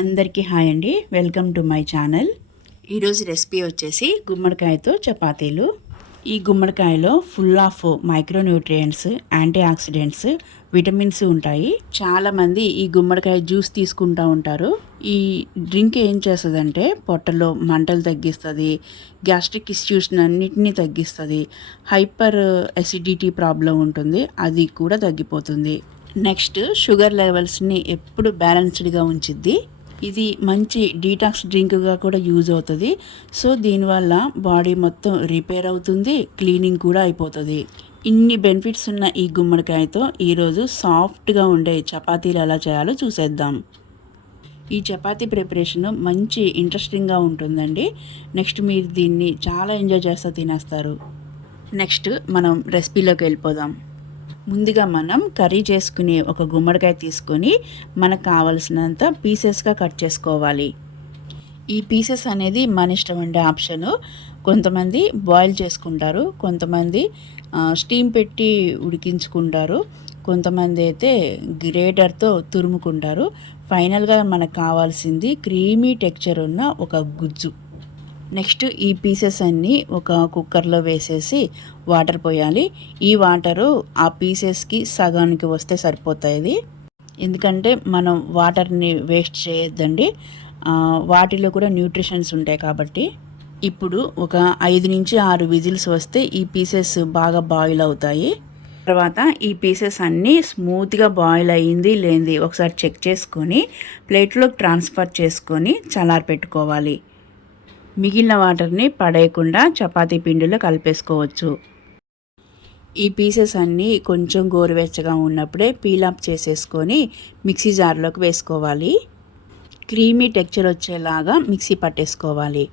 అందరికీ హాయ్ అండి, welcome to my channel. ఈరోజు రెసిపీ వచ్చేసి గుమ్మడికాయతో చపాతీలు. ఈ గుమ్మడికాయలో full of micronutrients, antioxidants, vitamins ఉంటాయి. చాలామంది ఈ గుమ్మడికాయ జ్యూస్ తీసుకుంటూ ఉంటారు. ఈ డ్రింక్ ఏం చేస్తుందంటే పొట్టలో మంటలు తగ్గిస్తుంది, గ్యాస్ట్రిక్ ఇష్యూస్ అన్నిటినీ తగ్గిస్తుంది, హైపర్ అసిడిటీ ప్రాబ్లం ఉంటుంది, అది కూడా తగ్గిపోతుంది. నెక్స్ట్ షుగర్ లెవెల్స్ని ఎప్పుడు బ్యాలెన్స్డ్గా ఉంచిద్ది. ఇది మంచి డీటాక్స్ డ్రింక్గా కూడా యూజ్ అవుతుంది. సో దీనివల్ల బాడీ మొత్తం రిపేర్ అవుతుంది, క్లీనింగ్ కూడా అయిపోతుంది. ఇన్ని బెనిఫిట్స్ ఉన్న ఈ గుమ్మడికాయతో ఈరోజు సాఫ్ట్గా ఉండే చపాతీలు ఎలా చేయాలో చూసేద్దాం. ఈ చపాతీ ప్రిపరేషన్ మంచి ఇంట్రెస్టింగ్గా ఉంటుందండి. నెక్స్ట్ మీరు దీన్ని చాలా ఎంజాయ్ చేస్తూ తినేస్తారు. నెక్స్ట్ మనం రెసిపీలోకి వెళ్ళిపోదాం. ముందుగా మనం కర్రీ చేసుకుని ఒక గుమ్మడికాయ తీసుకొని మనకు కావలసినంత పీసెస్గా కట్ చేసుకోవాలి. ఈ పీసెస్ అనేది మన ఇష్టం ఉండే ఆప్షను. కొంతమంది బాయిల్ చేసుకుంటారు, కొంతమంది స్టీమ్ పెట్టి ఉడికించుకుంటారు, కొంతమంది అయితే గ్రేటర్తో తురుముకుంటారు. ఫైనల్గా మనకు కావాల్సింది క్రీమీ టెక్స్చర్ ఉన్న ఒక గుజ్జు. నెక్స్ట్ ఈ పీసెస్ అన్నీ ఒక కుక్కర్లో వేసేసి వాటర్ పోయాలి. ఈ వాటరు ఆ పీసెస్కి సగానికి వస్తే సరిపోతాయి. ఎందుకంటే మనం వాటర్ని వేస్ట్ చేయొద్దండి, వాటిలో కూడా న్యూట్రిషన్స్ ఉంటాయి కాబట్టి. ఇప్పుడు ఒక 5 నుంచి 6 విజిల్స్ వస్తే ఈ పీసెస్ బాగా బాయిల్ అవుతాయి. తర్వాత ఈ పీసెస్ అన్నీ స్మూత్గా బాయిల్ అయ్యింది లేనిది ఒకసారి చెక్ చేసుకొని ప్లేట్లోకి ట్రాన్స్ఫర్ చేసుకొని చల్లారి పెట్టుకోవాలి. మిగిలిన వాటర్ని పడేయకుండా చపాతీ పిండిలో కలిపేసుకోవచ్చు. ఈ పీసెస్ అన్నీ కొంచెం గోరువెచ్చగా ఉన్నప్పుడే పీల్ ఆఫ్ చేసేసుకొని మిక్సీ జార్లోకి వేసుకోవాలి. క్రీమీ టెక్స్చర్ వచ్చేలాగా మిక్సీ పట్టేసుకోవాలి.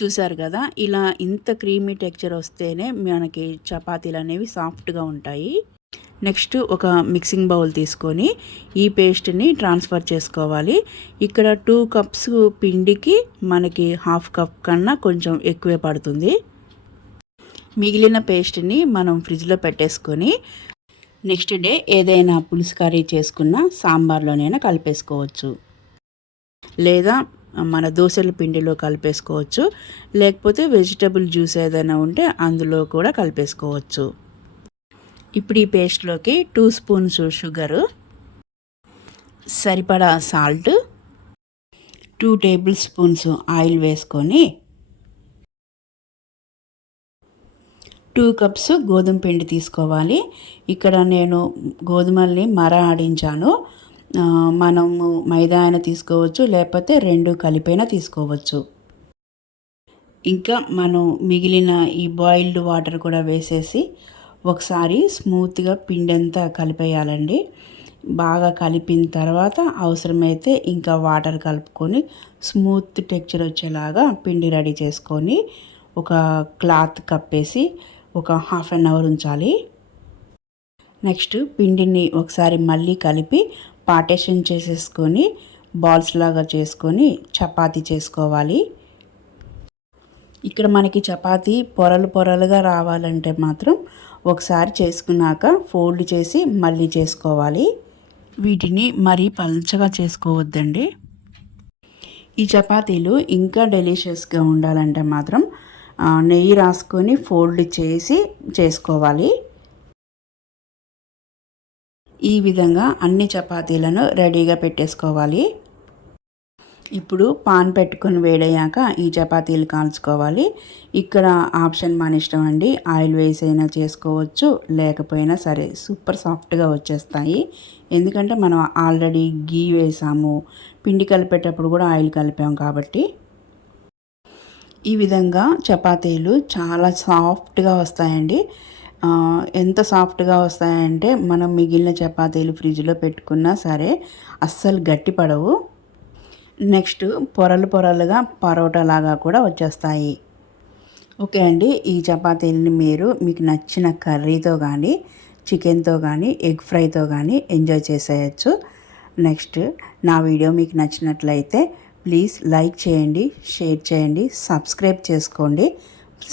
చూసారు కదా, ఇలా ఇంత క్రీమీ టెక్స్చర్ వస్తేనే మనకి చపాతీలు అనేవి సాఫ్ట్గా ఉంటాయి. నెక్స్ట్ ఒక మిక్సింగ్ బౌల్ తీసుకొని ఈ పేస్ట్ని ట్రాన్స్ఫర్ చేసుకోవాలి. ఇక్కడ 2 కప్స్ పిండికి మనకి 1/2 కప్ కన్నా కొంచెం ఎక్కువే పడుతుంది. మిగిలిన పేస్ట్ని మనం ఫ్రిడ్జ్లో పెట్టేసుకొని నెక్స్ట్ డే ఏదైనా పులుసు కర్రీ చేసుకున్న సాంబార్లోనైనా కలిపేసుకోవచ్చు, లేదా మన దోశల పిండిలో కలిపేసుకోవచ్చు, లేకపోతే వెజిటబుల్ జ్యూస్ ఏదైనా ఉంటే అందులో కూడా కలిపేసుకోవచ్చు. ఇప్పుడు ఈ పేస్ట్లోకి 2 స్పూన్స్ షుగరు, సరిపడా సాల్ట్, 2 టేబుల్ స్పూన్స్ ఆయిల్ వేసుకొని 2 కప్స్ గోధుమ పిండి తీసుకోవాలి. ఇక్కడ నేను గోధుమల్ని మర ఆడించాను. మనము మైదా అయినా తీసుకోవచ్చు, లేకపోతే 2 కలిపైనా తీసుకోవచ్చు. ఇంకా మనం మిగిలిన ఈ బాయిల్డ్ వాటర్ కూడా వేసేసి ఒకసారి స్మూత్గా పిండి అంతా కలిపేయాలండి. బాగా కలిపిన తర్వాత అవసరమైతే ఇంకా వాటర్ కలుపుకొని స్మూత్ టెక్స్చర్ వచ్చేలాగా పిండి రెడీ చేసుకొని ఒక క్లాత్ కప్పేసి ఒక 1/2 అవర్ ఉంచాలి. నెక్స్ట్ పిండిని ఒకసారి మళ్ళీ కలిపి పార్టేషన్ చేసేసుకొని బాల్స్ లాగా చేసుకొని చపాతీ చేసుకోవాలి. ఇక్కడ మనకి చపాతీ పొరలు పొరలుగా రావాలంటే మాత్రం ఒకసారి చేసుకున్నాక ఫోల్డ్ చేసి మళ్ళీ చేసుకోవాలి. వీటిని మరీ పల్చగా చేసుకోవద్దండి. ఈ చపాతీలు ఇంకా డెలిషియస్గా ఉండాలంటే మాత్రం నెయ్యి రాసుకొని ఫోల్డ్ చేసి చేసుకోవాలి. ఈ విధంగా అన్ని చపాతీలను రెడీగా పెట్టేసుకోవాలి. ఇప్పుడు పాన్ పెట్టుకొని వేడయ్యాక ఈ చపాతీలు కాల్చుకోవాలి. ఇక్కడ ఆప్షన్ మన ఇష్టం అండి, ఆయిల్ వేసైనా చేసుకోవచ్చు, లేకపోయినా సరే సూపర్ సాఫ్ట్గా వచ్చేస్తాయి. ఎందుకంటే మనం ఆల్రెడీ గీ వేసాము, పిండి కలిపేటప్పుడు కూడా ఆయిల్ కలిపాము కాబట్టి. ఈ విధంగా చపాతీలు చాలా సాఫ్ట్గా వస్తాయండి. ఎంత సాఫ్ట్గా వస్తాయంటే మనం మిగిలిన చపాతీలు ఫ్రిడ్జ్లో పెట్టుకున్నా సరే అస్సలు గట్టిపడవు. నెక్స్ట్ పొరలు పొరలుగా పరోటా లాగా కూడా వచ్చేస్తాయి. ఓకే అండి, ఈ చపాతీలని మీకు నచ్చిన కర్రీతో కానీ, చికెన్తో కానీ, ఎగ్ ఫ్రైతో కానీ ఎంజాయ్ చేసేయచ్చు. నెక్స్ట్ నా వీడియో మీకు నచ్చినట్లయితే ప్లీజ్ లైక్ చేయండి, షేర్ చేయండి, సబ్స్క్రైబ్ చేసుకోండి,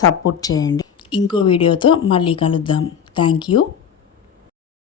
సపోర్ట్ చేయండి. ఇంకో వీడియోతో మళ్ళీ కలుద్దాం. Thank you.